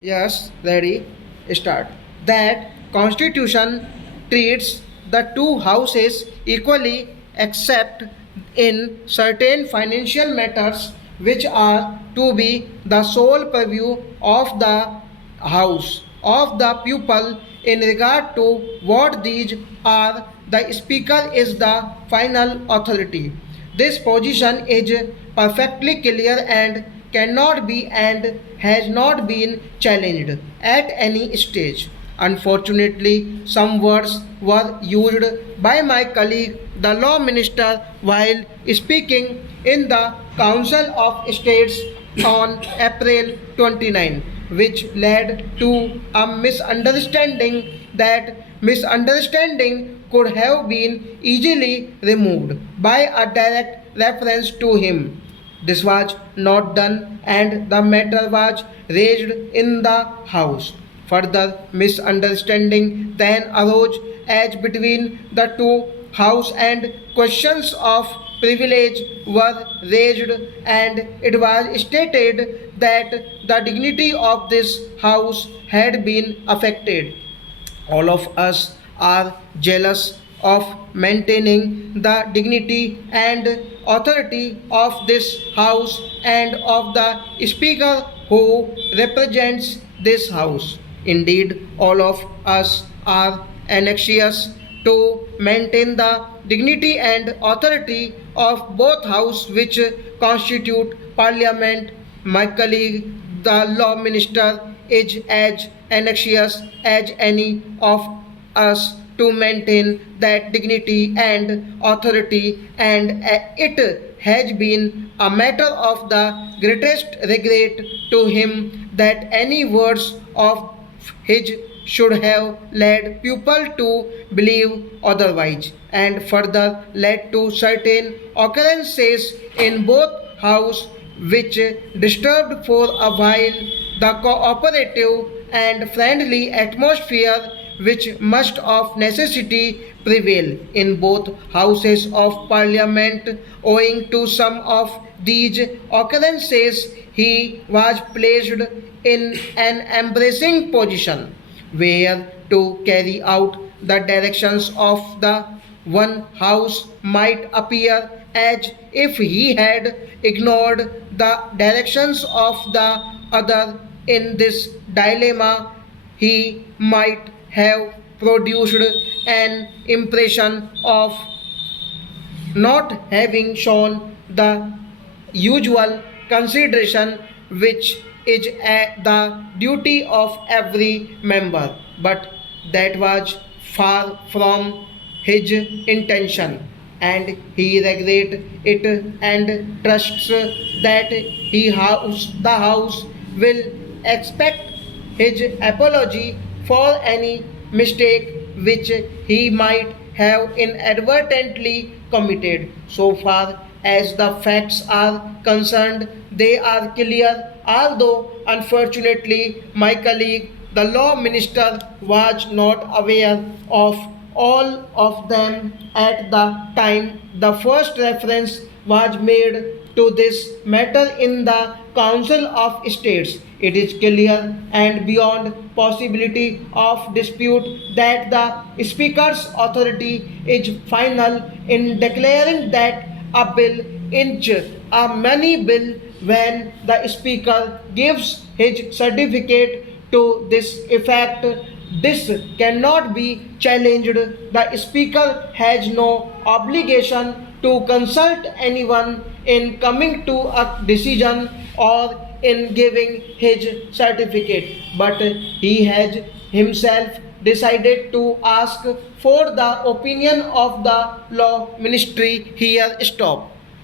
Yes, ready, start. That constitution treats the two houses equally except in certain financial matters which are to be the sole purview of the house of the pupil in regard to what these are the speaker is the final authority. This position is perfectly clear and cannot be and has not been challenged at any stage. Unfortunately, some words were used by my colleague, the law minister, while speaking in the Council of States on April 29, which led to a misunderstanding. That misunderstanding could have been easily removed by a direct reference to him. This was not done, and the matter was raised in the House. Further misunderstanding then arose as between the two House and questions of privilege were raised, and it was stated that the dignity of this House had been affected. All of us are jealous of maintaining the dignity and authority of this house and of the speaker who represents this house. Indeed, all of us are anxious to maintain the dignity and authority of both houses which constitute parliament. My colleague, the law minister, is as anxious as any of us to maintain that dignity and authority, and it has been a matter of the greatest regret to him that any words of his should have led people to believe otherwise, and further led to certain occurrences in both houses which disturbed for a while the cooperative and friendly atmosphere which must of necessity prevail in both houses of parliament. Owing to some of these occurrences, he was placed in an embarrassing position where to carry out the directions of the one house might appear as if he had ignored the directions of the other. In this dilemma, he might have produced an impression of not having shown the usual consideration which is the duty of every member, but that was far from his intention, and he regret it and trusts that the house will expect his apology for any mistake which he might have inadvertently committed. So far as the facts are concerned, they are clear, although unfortunately my colleague, the law minister, was not aware of all of them at the time the first reference was made to this matter in the Council of States. It is clear and beyond possibility of dispute that the Speaker's authority is final in declaring that a bill is a money bill when the Speaker gives his certificate to this effect. This cannot be challenged. The Speaker has no obligation to consult anyone in coming to a decision or in giving his certificate, but he has himself decided to ask for the opinion of the law ministry. Here stop.